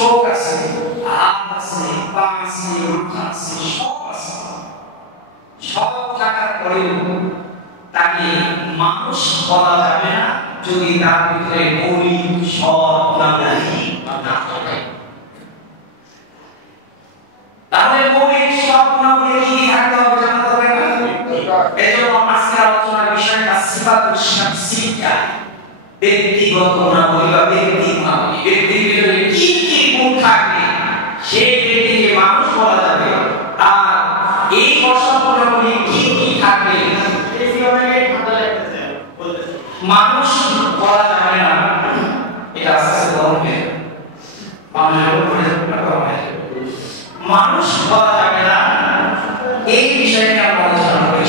চোখ আছে, হাত আছে, পা আছে, মাথা আছে, সব আছে। সব থাকার পরেও তাকে মানুষ বলা যাবে না যদি তার ভিতরে মৌলিক সৎ গুণাবলী না থাকে। তাহলে মৌলিক সৎ গুণাবলী কি থাকতে হবে জানতে হবে না? এজন্য আজকের আলোচনার বিষয়টা সিফাতুশ শাখসিয়্যা, ব্যক্তিগত গুণাবলী বা ব্যক্তি গুণাবলী। ব্যক্তির ভিতরে কি কি গুণ থাকবে সেই ব্যক্তিকে মানুষ বলা যাবে, আর এই অসৎ গুণাবলী কি কি থাকবে মানুষ বলা যাবে না। এটা আস্তে আস্তে বলবে মানুষ বলা যাবে না, এই বিষয়ে আমরা আলোচনা করি।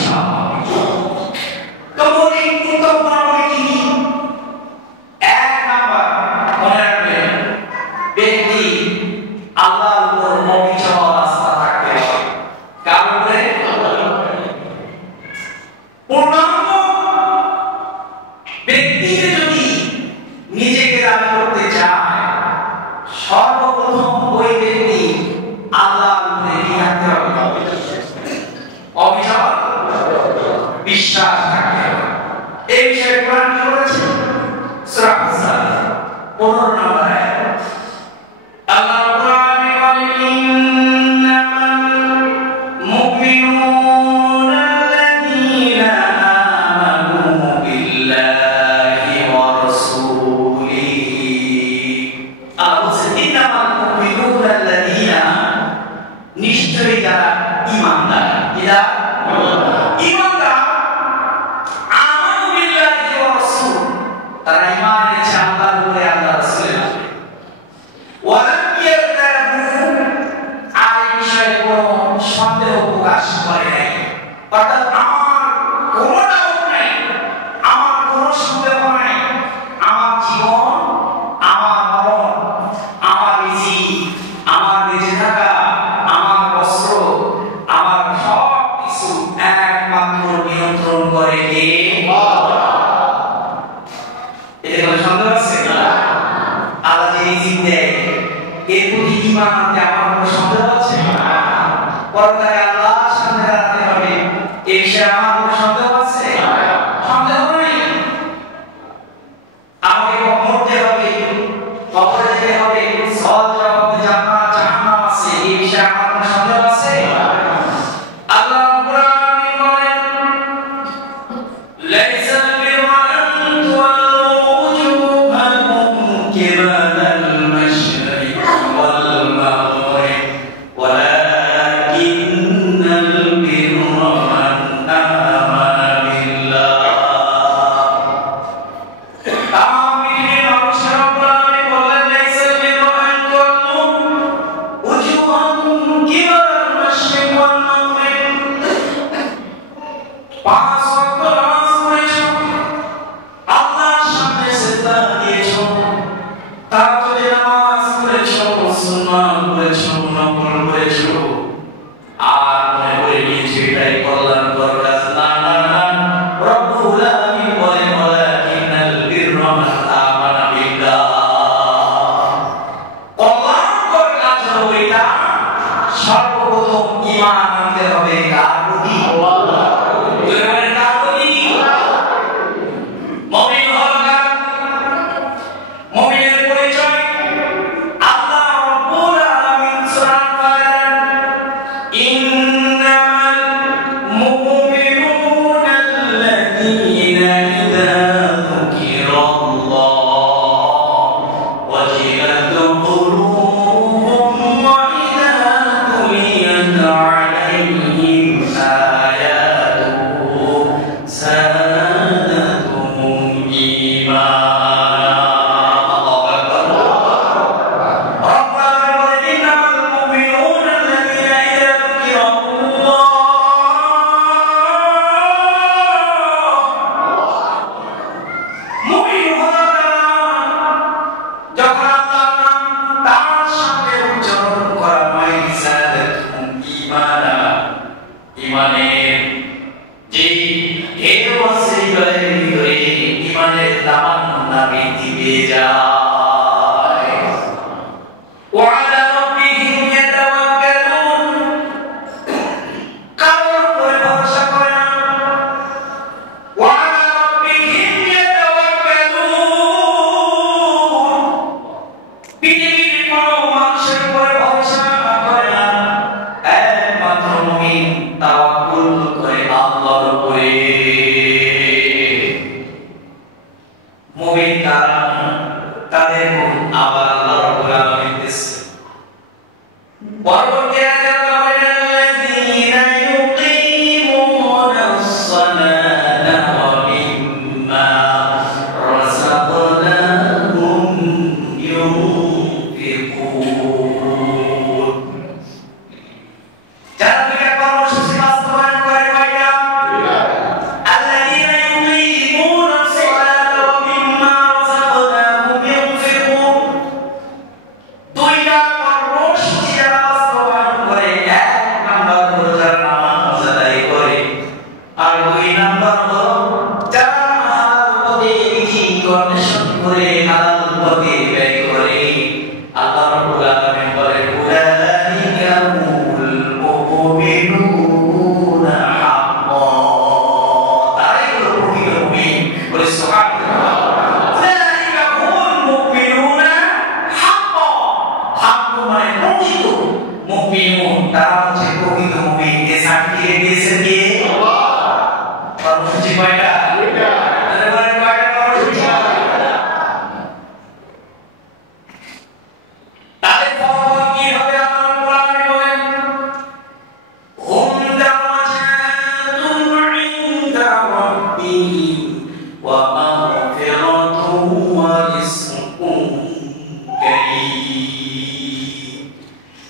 তো মৌলিক গুণাবলী কি কি? এক নাম্বার মনে রাখবেন, ব্যক্তি আল্লাহর উপর অবিচল আস্থা থাকতে হবে। কার উপরে? পূর্ণাঙ্গ ব্যক্তিকে যদি নিজেকে দাবি করতে চায়, সর্বপ্রথম ওই ব্যক্তি আল্লাহর উপরে কি থাকতে হবে? অবিচল বিশ্বাস থাকতে হবে। এই বিষয়ে কোরআন কি বলেছে? সূরা আস-সাদ 15 নম্বর আয়াত। আল্লাহ কোরআনে বলেন, ইন্নামাল মুমিনুনা আল্লাযীনা আমানু বিল্লাহি ওয়া রাসূলিহি। আল্লাহ বলেন, ইন্নামাল মুমিনুনা আল্লাযীনা, নিশ্চয়ই যারা ঈমানদার, যারা ঈমানদার, আমানু বিল্লাহি ওয়া রাসূল, তারা ঈমান এনেছে আল্লাহর উপরে, আল্লাহর রাসূলের উপরে। ওয়ালাম ইয়ারতাবু, আর এই বিষয়ে কোনো সন্দেহ প্রকাশ করে নাই। অর্থাৎ আমার কোনো ডাউট নাই, আমার কোনো সন্দেহ নাই, আমার জীবন, আমার মরণ, আমার রিজিক, আমার বেঁচে থাকা, আমার বস্ত্র, আমার সব কিছু একমাত্র নিয়ন্ত্রণ করে কে? এতে কোনো সন্দেহ আছে? আল্লাহ যে রিজিক দেয়, এর প্রতি ঈমান আনতে আমার কোনো সন্দেহ আছে? পরকালে আল্লাহর সামনে দাঁড়াতে হবে, এই বিষয়ে আমার কোনো সন্দেহ আছে? সন্দেহ নেই। আমাকে মরতে হবে, কবরে যেতে হবে, সওয়াল জবাব হবে, জান্নাত জাহান্নাম আছে, এই বিষয়ে আমার কোনো সন্দেহ আছে? আল্লাহ রাব্বুল আলামিন বলেন, লাইসাল বিররা আন তুওয়াল্লু উজুহাকুম কিবালাল মাশরিক ওয়াল মাগরিব ওয়ালাকিন্নাল বিররা মান আমানা বিল্লাহ। তামিমের মানুষের রাব্বুল আলামিন বলেন, লাইসাল বিররা আন তুওয়াল্লু উজুহাকুম কিবালাল মাশরিক ওয়াল মাগরিব। পাঁচ ওয়াক্ত নামাজ পড়েছো, আল্লাহর সামনে সিজদা দিয়েছো, তাহাজ্জুদের নামাজ পড়েছো, সুন্নাত পড়েছো, নফল পড়েছো, আর মনে করে নিয়েছো এটাই কল্যাণকর কাজ। না না না, রব্বুল আলামিন বলেন, ওয়ালাকিন্নাল বিররা মান আমানা বিল্লাহ। কল্যাণকর কাজ হলো এটা, সর্বপ্রথম ঈমান আনতে হবে কার প্রতি? আল্লাহ। কার প্রতি? মুমিন হলো কার? মুমিনের পরিচয় আল্লাহ রাব্বুল আলামিন সূরা আল-ফাতিহা, ইন্নামাল মুমিনুনা আল্লাযীনা ইযা যুকিরাল্লাহু ওয়াজিলাত কুলুবুহুম ওয়া ইযা তুলিয়াত আলাইহিম আয়াতুহু যাদাতুহুম ঈমানা। আল্লাহু আকবার। রব্বুল আলামিন বলেন, ইন্নামাল মুমিনুনা আল্লাযীনা ইযা যুকিরাল্লাহ, মুমিন হলো তারা যখন আল্লাহর নাম তার সামনে উচ্চারণ করা হয়, যাদাতুহুম ঈমানা, ঈমানের যে ঢেউ আছে হৃদয়ের ভিতরে, ঈমানের তামান্না বৃদ্ধি পেয়ে যায়। ওয়া মুমিন কারা তাদের গুণ আবার আল্লাহ রাব্বুল আলামিন দিয়েছে পরবর্তী আয়াতে আল্লাহ বলেন আল্লাযীনা ইউকিমুনাস সালাতা ওয়া মিম্মা রাযাকনাহুম ইউনফিকুন যারা দুইটা কর্মসূচি বাস্তবায়ন করে কয়টা আল্লাযীনা ইউকিমুনাস সালাতা ওয়া মিম্মা রাযাকনাহুম ইউনফিকুন দুইটা কর্মসূচি যারা বাস্তবায়ন করে এক নাম্বার হলো যারা নামাজ আদায় করে আর দুই নাম্বার হলো যারা হালাল পথে রিজিক অন্বেষণ করে হালাল পথে ব্যয় করে আল্লাহ রাব্বুল আলামিন বলেন উলাইকা হুমুল মুমিনুনা হাক্কান তারাই হলো প্রকৃত মুমিন বলে সুবহানাল্লাহ উলাইকা হুমুল মুমিনুনা হাক্কান হাক্কান মানে প্রকৃত মুমিনুন তারা হচ্ছে প্রকৃত মুমিন এ সার্টিফিকেট দিয়েছেন কে আল্লাহ কর্মসূচি কয়টা দুইটা তাহলে বলেন কয়টা কর্মসূচি তাদের ফলাফল কি হবে আল্লাহ কোরআনে বলেন হুম দারাজাতুন ইনদা রাব্বিহিম ওয়া মাগফিরাতুন ওয়া রিজকুন কারীম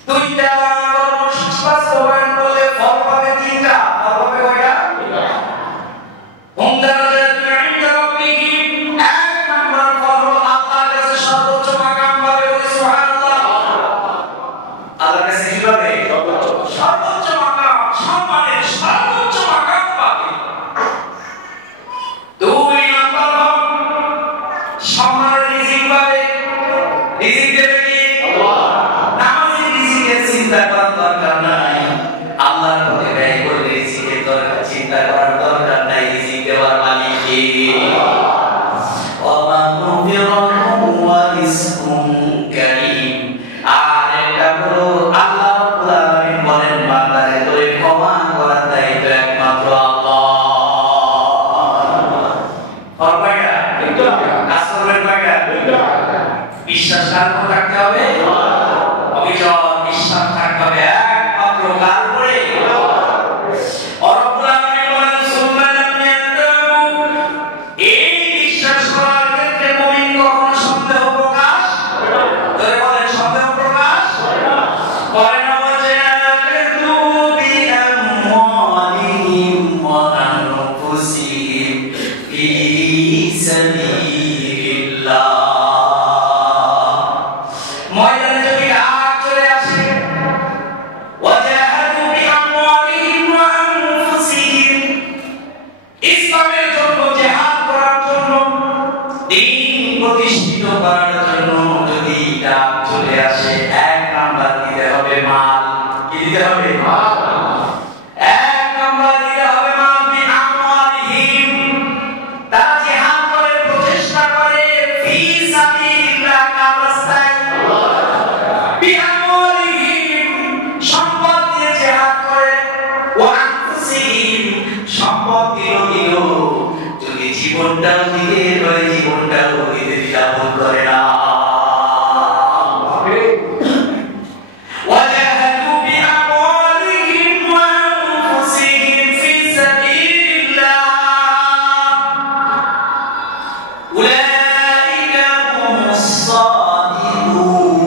দুইটা কর্মসূচি বাস্তবায়ন করলে ফল পাবে তিনটা ফল পাবে কয়টা হুম দারাজাতুন ইনদা রাব্বিহিম এক নাম্বার ফল হলো আল্লাহর কাছে সর্বোচ্চ মাকাম পাবে বলে সুবহানাল্লাহ আল্লাহর কাছে কি পাবে সর্বোচ্চ মাকাম সম্মানের সর্বোচ্চ মাকাম পাবে দুই নাম্বার হলো সম্মানের রিজিক পাবে রিজিক দেবে কি আল্লাহ নামাজি রিজিকের চিন্তা করার দরকার নাই আল্লাহর পথে ব্যয় করলে রিজিকের দরকার চিন্তা করার দরকার নাই রিজিক দেওয়ার মালিক কে আল্লাহ ওয়া মাগফিরাতুন ওয়া রিজকুন কারীম আর এটা হলো আল্লাহ রাব্বুল আলামিন বলেন বান্দারে তোরে ক্ষমা করার দায়িত্ব একমাত্র আল্লাহ আর কয়টা দুইটা কাজ করবেন কয়টা দুইটা বিশ্বাস রাখতে থাকতে হবে অবিচল বিশ্বাস থাকতে হবে একমাত্র কার উপরে আর রব্বুল আলামিন বলেন সুম্মা লাম ইয়ান্তাহু এই বিশ্বাস করার ক্ষেত্রে মুমিন কখনো সন্দেহ প্রকাশ করে বলেন সন্দেহ প্রকাশ করে না ওয়াজাহাদু বিআমওয়ালিহিম ওয়া আনফুসিহিম ফি সাবিলিল্লাহ ময়দানে যদি রাগ চলে আসে ওয়াজাহাদু বিআমওয়ালিহিম ওয়া আনফুসিহিম ইসলামের জন্য জিহাদ করার জন্য দ্বীন প্রতিষ্ঠিত করার জন্য যদি রাগ চলে আসে এক নাম্বার দিতে হবে মাল কি দিতে হবে মাল এক নাম্বার দিতে হবে মাল বিআমওয়ালিহিম তারা জিহাদ করে প্রচেষ্টা করে ফি সাবিলিল্লাহ কার রাস্তায় বিআমওয়ালিহিম সম্পদ দিয়ে জিহাদ করে ওয়া আনফুসিহিম সম্পদ দিল যদি জীবনটাও দিতে হয় জীবনটাও দিতে দ্বিধাবোধ করে না وجاهدوا بأموالهم وأنفسهم في سبيل الله أولئك هم الصادقون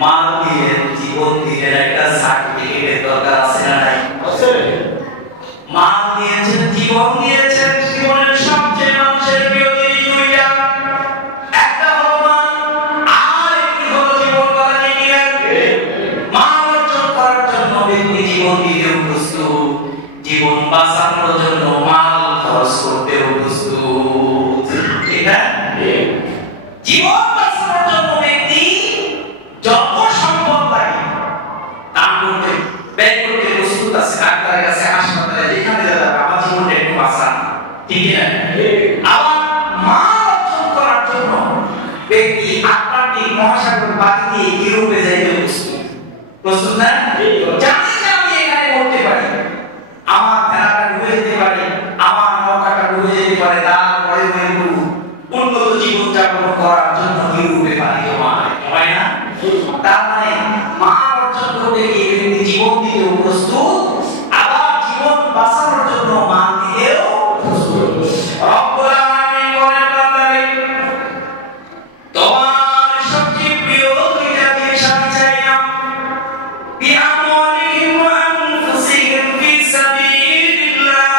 মাল দিয়ে জীবন দিয়ে একটা সার্টিফিকেটের দরকার আছে না নাই আছে মাল দিয়েছেন জীবন দিয়েছেন জীবনের সবচেয়ে মানুষের প্রিয় জিনিস দুইটা একটা হলো মাল আর একটি হলো জীবন বলা যায় মাল অর্জন করার জন্য ব্যক্তি জীবন দিতেও প্রস্তুত জীবন বাঁচানোর জন্য মাল খরচ করতেও প্রস্তুত ঠিক না জীবন বাঁচানোর জন্য ব্যক্তি যত সম্ভব লাগে দান করতে ব্যয় করতে প্রস্তুত আছে ডাক্তারের কাছে হাসপাতালে যেখানে যাবে আমার জীবনটা একটু বাঁচান ঠিক না আবার মাল অর্জন করার জন্য ব্যক্তি আটলান্টিক মহাসাগর পাড়ি দিয়ে ইউরোপে যাইতে প্রস্তুত প্রস্তুত না জানি যে আমি এখানে করতে পারি আমার ভেড়াটা ডুবে যেতে পারি আমার নৌকাটা ডুবে যেতে করে তারপরে একটু উন্নত জীবনযাপন করার জন্য ইউরোপে পাড়ি জমায় না? তার মানে মান অর্জন করতে গিয়ে ব্যক্তি জীবন দিতেও প্রস্তুত, আবার জীবন বাঁচানোর জন্য মান দিতেও প্রস্তুত। রব্বুল আলামিন বলেন বান্দারে, তোমার সবচেয়ে প্রিয় দুইটা জিনিস আমি চাইলাম, বিআমওয়ালিহিম ওয়া আনফুসিহিম ফি সাবিলিল্লাহ।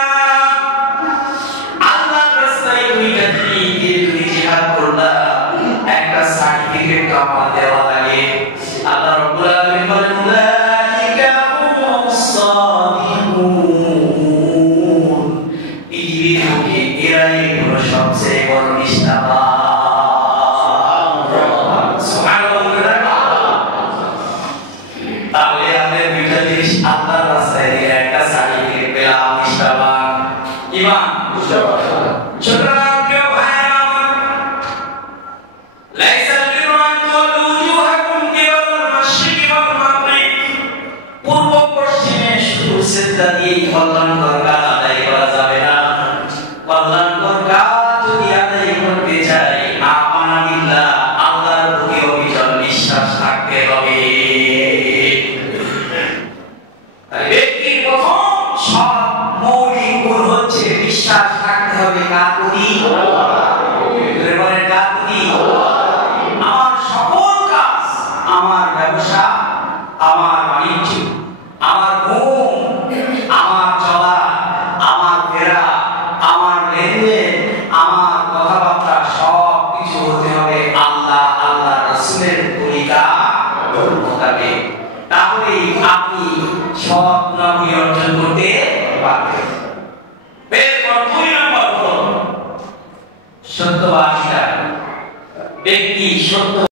আল্লাহর রাস্তায় দুইটা জিনিস দিয়ে তুমি জিহাদ করলা, একটা সার্টিফিকেট আমার দেওয়া লাগে। আল্লাহ রাব্বুল আলামিন বলেন, উলাইকা হুমুস সাদিকুন। পৃথিবীর বুকে এরাই হলো সবচেয়ে বড় নিষ্ঠাবান। সুবহানাল্লাহ। তাহলে আমাদের দুইটা জিনিস আল্লাহর রাস্তায় দিয়ে একটা সার্টিফিকেট পেলাম, নিষ্ঠাবান, ঈমান, নিষ্ঠাবান। সুতরাং প্রিয় ভাইরা আমার, লাইসাল বিররু আন তুওয়াল্লু উজুহাকুম কিবালাল মাশরিকি ওয়াল মাগরিব। পূর্ব পশ্চিমে শুধু সিজদা দিয়ে কল্যাণকর কাজ আদায় করা যাবে না। কল্যাণকর কাজ যদি আদায় করতে চাই, আমানিল্লাহ, আল্লাহর প্রতি অবিচল বিশ্বাস থাকতে হবে। ব্যক্তির প্রথম সব মৌলিক গুণ হচ্ছে বিশ্বাস থাকতে হবে কার প্রতি? কার প্রতি? আমার সকল কাজ, আমার ব্যবসা, আমার বাণিজ্য, আমার ঘুম, আমার চলা, আমার ফেরা, আমার লেনদেন, আমার কথাবার্তা সব কিছু হতে হবে আল্লাহ আল্লাহ রাসূলের তরিকা মোতাবেক। তাহলেই আপনি সব গুণাবলী অর্জন করতে পারবেন। এরপর 2 নম্বর হলো সত্যবাদিতা। ব্যক্তি সত্য